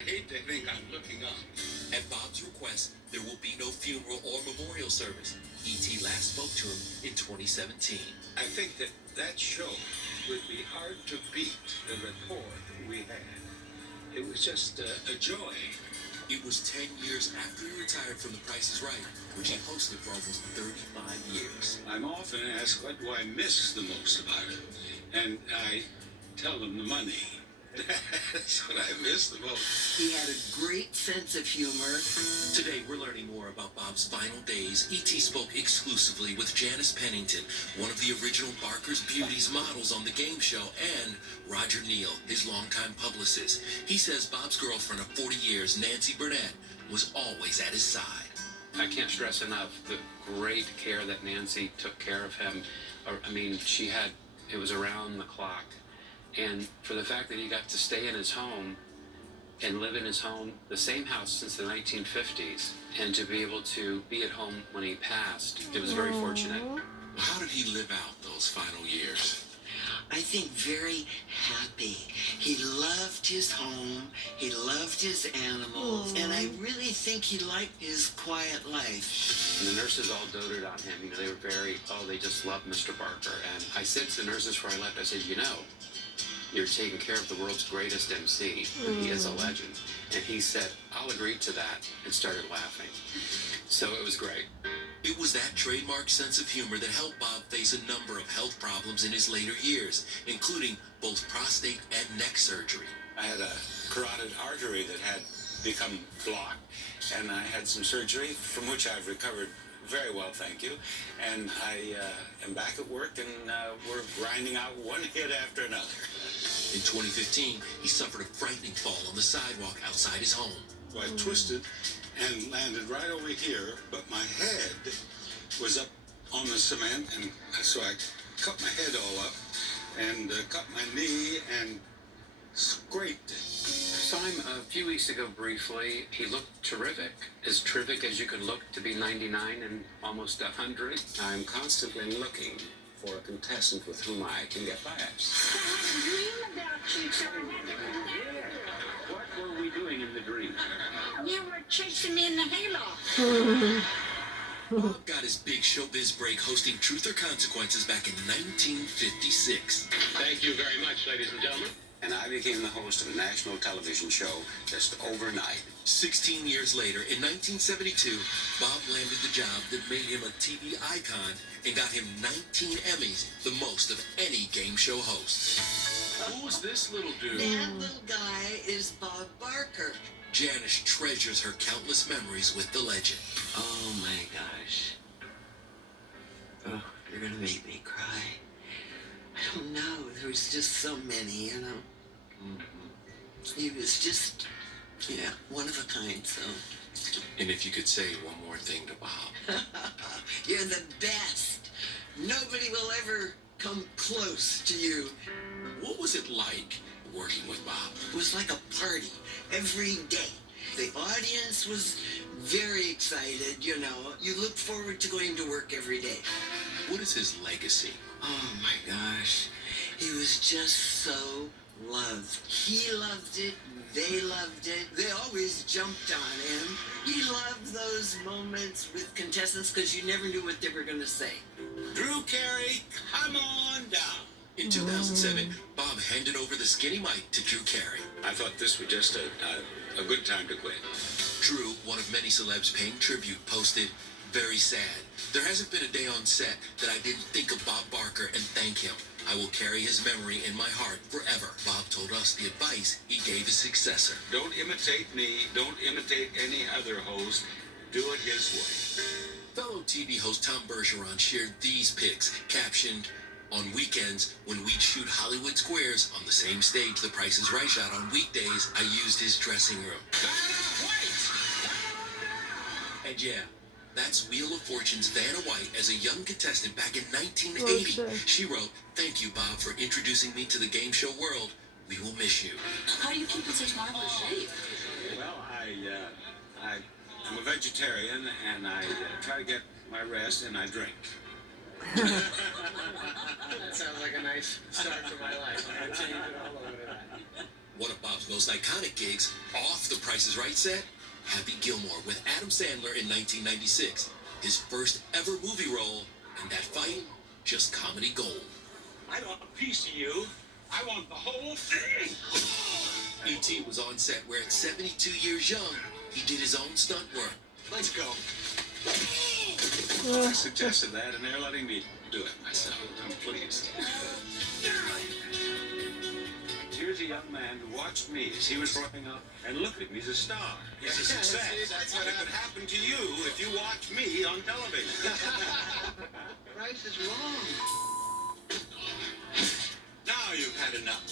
I hate to think I'm looking up. At Bob's request, there will be no funeral or memorial service. E.T. last spoke to him in 2017. I think that show would be hard to beat the rapport we had. It was just a joy. It was 10 years after he retired from The Price is Right, which he hosted for almost 35 years. I'm often asked, what do I miss the most about it? And I tell them the money. That's what I miss the most. He had a great sense of humor. Today, we're learning more about Bob's final days. E.T. spoke exclusively with Janice Pennington, one of the original Barker's Beauties models on the game show, and Roger Neal, his longtime publicist. He says Bob's girlfriend of 40 years, Nancy Burnett, was always at his side. I can't stress enough the great care that Nancy took care of him. I mean, it was around the clock. And for the fact that he got to stay in his home and live in his home, the same house since the 1950s, and to be able to be at home when he passed, it was very fortunate. How did he live out those final years? I think very happy. He loved his home. He loved his animals. And I really think he liked his quiet life. And the nurses all doted on him. You know, they were they just loved Mr. Barker. And I said to the nurses before I left, I said, you're taking care of the world's greatest MC, and he is a legend. And he said, I'll agree to that, and started laughing. So it was great. It was that trademark sense of humor that helped Bob face a number of health problems in his later years, including both prostate and neck surgery. I had a carotid artery that had become blocked, and I had some surgery from which I've recovered very well, thank you. And I am back at work, and we're grinding out one hit after another. In 2015, he suffered a frightening fall on the sidewalk outside his home. So I twisted and landed right over here, but my head was up on the cement, and so I cut my head all up and cut my knee and scraped it. I saw him a few weeks ago briefly. He looked terrific as you could look to be 99 and almost 100. I'm constantly looking for a contestant with whom I can get biased. What were we doing in the dream? You were chasing me in the hayloft. Bob got his big showbiz break hosting Truth or Consequences back in 1956. Thank you very much, ladies and gentlemen. And I became the host of a national television show just overnight. 16 years later, in 1972, Bob landed the job that made him a TV icon and got him 19 Emmys, the most of any game show host. Who was this little dude? That little guy is Bob Barker. Janice treasures her countless memories with the legend. Oh my gosh. Oh, you're gonna make me cry. I don't know. There was just so many, you know. He was just, one of a kind, so. And if you could say one more thing to Bob. You're the best. Nobody will ever come close to you. What was it like working with Bob? It was like a party every day. The audience was very excited, you know. You look forward to going to work every day. What is his legacy? Oh my gosh. He was just so loved. He loved it. They loved it. They always jumped on him. He loved those moments with contestants because you never knew what they were going to say. Drew Carey, come on down. In 2007, Bob handed over the skinny mic to Drew Carey. I thought this was just a good time to quit. Drew, one of many celebs paying tribute, posted, "Very sad. There hasn't been a day on set that I didn't think of Bob Barker and thank him. I will carry his memory in my heart forever." Bob told us the advice he gave his successor. Don't imitate me. Don't imitate any other host. Do it his way. Fellow TV host Tom Bergeron shared these pics, captioned, "On weekends, when we'd shoot Hollywood Squares on the same stage The Price is Right shot on weekdays, I used his dressing room." And yeah, that's Wheel of Fortune's Vanna White as a young contestant back in 1980. She wrote, "Thank you, Bob, for introducing me to the game show world. We will miss you." How do you keep in such marvelous shape? Well, I'm a vegetarian, and I try to get my rest, and I drink. That sounds like a nice start to my life. I'll change it all over to that. One of Bob's most iconic gigs off The Price is Right set, Happy Gilmore with Adam Sandler in 1996. His first ever movie role, and that fight, just comedy gold. I don't want a piece of you. I want the whole thing. E.T. was on set where at 72 years young, he did his own stunt work. Let's go. I suggested that, and they're letting me do it myself. I'm pleased. Here's a young man who watched me as he was growing up, and look at him, he's a star. He's a success. That's What could happen to you if you watch me on television? Price is wrong. Now you've had enough.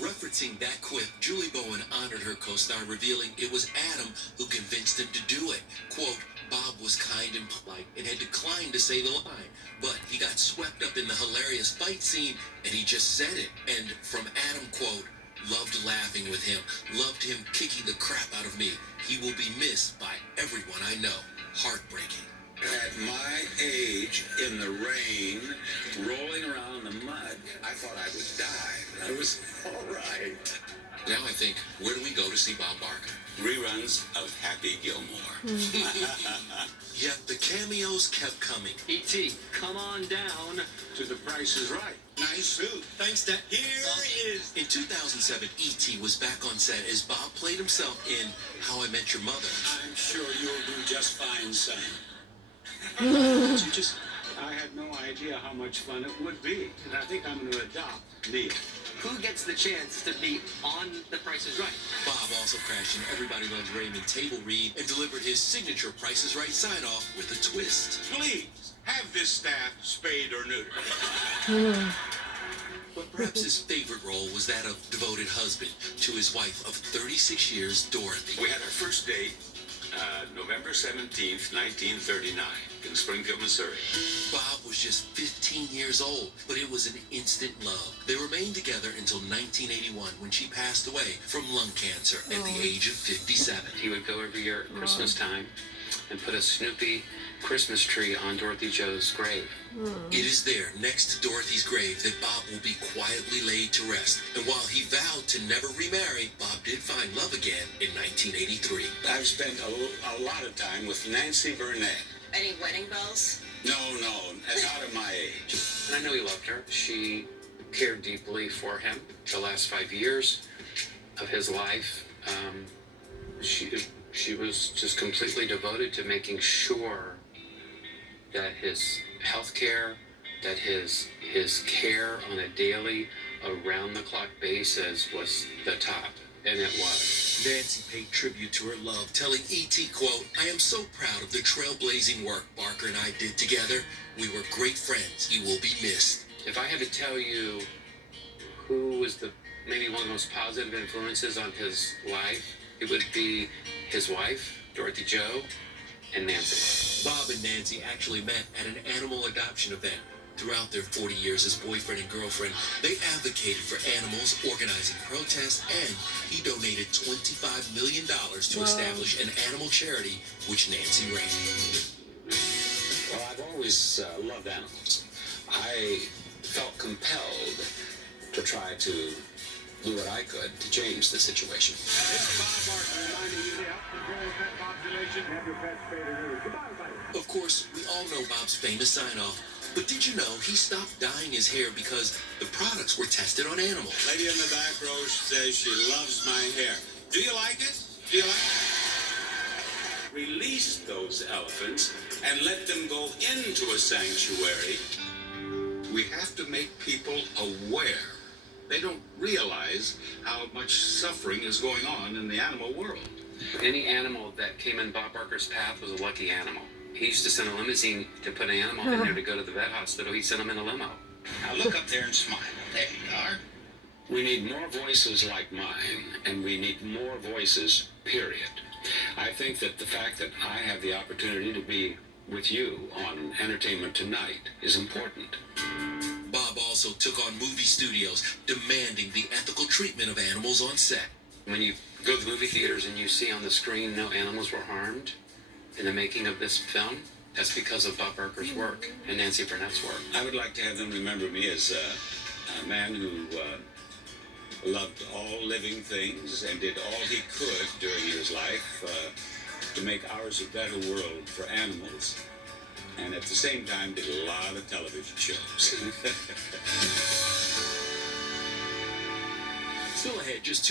Referencing that quip, Julie Bowen honored her co-star, revealing it was Adam who convinced him to do it. Quote, Bob was kind and polite and had declined to say the line, but he got swept up in the hilarious fight scene and he just said it. And from Adam, quote, loved laughing with him, loved him kicking the crap out of me. He will be missed by everyone I know. Heartbreaking. At my age, in the rain, rolling around in the mud, I thought I would die. But I was all right. Now I think, where do we go to see Bob Barker? Reruns of Happy Gilmore. Yet the cameos kept coming. E.T., come on down to The Price is Right. Nice suit. Thanks, Dad. Here is... In 2007, E.T. was back on set as Bob played himself in How I Met Your Mother. I'm sure you'll do just fine, son. I had no idea how much fun it would be, and I think I'm going to adopt Neil. Who gets the chance to be on The Price is Right? Bob also crashed in Everybody Loves Raymond table read and delivered his signature Price is Right sign-off with a twist. Please, have this staff spayed or neutered. But perhaps his favorite role was that of devoted husband to his wife of 36 years, Dorothy. We had our first date November 17th, 1939, in Springfield, Missouri. Bob was just 15 years old, but it was an instant love. They remained together until 1981 when she passed away from lung cancer at the age of 57. He would go every year at Christmas time and put a Snoopy Christmas tree on Dorothy Jo's grave. It is there, next to Dorothy's grave, that Bob will be quietly laid to rest. And while he vowed to never remarry, Bob did find love again in 1983. I've spent a lot of time with Nancy Burnett. Any wedding bells? No, not at my age. And I know he loved her. She cared deeply for him the last 5 years of his life. She was just completely devoted to making sure that his health care, that his care on a daily, around-the-clock basis was the top, and it was. Nancy paid tribute to her love, telling E.T., quote, I am so proud of the trailblazing work Barker and I did together. We were great friends. He will be missed. If I had to tell you who was maybe one of the most positive influences on his life, it would be his wife, Dorothy Jo, and Nancy. Bob and Nancy actually met at an animal adoption event. Throughout their 40 years as boyfriend and girlfriend, they advocated for animals, organizing protests, and he donated $25 million to establish an animal charity, which Nancy ran. Well, I've always loved animals. I felt compelled to try to do what I could to change the situation. This is Bob Barker reminding you to help control pet population. Have your pets spayed or neutered. Goodbye, buddy. Of course, we all know Bob's famous sign-off, but did you know he stopped dyeing his hair because the products were tested on animals? Lady in the back row says she loves my hair. Do you like it? Do you like it? Release those elephants and let them go into a sanctuary. We have to make people aware. They don't realize how much suffering is going on in the animal world. Any animal that came in Bob Barker's path was a lucky animal. He used to send a limousine to put an animal in there to go to the vet hospital. He'd send him in a limo. Now look up there and smile. There you are. We need more voices like mine, and we need more voices, period. I think that the fact that I have the opportunity to be with you on Entertainment Tonight is important. Bob also took on movie studios, demanding the ethical treatment of animals on set. When you go to the movie theaters and you see on the screen no animals were harmed in the making of this film, that's because of Bob Barker's work and Nancy Burnett's work. I would like to have them remember me as a man who loved all living things and did all he could during his life to make ours a better world for animals, and at the same time did a lot of television shows. Still ahead, just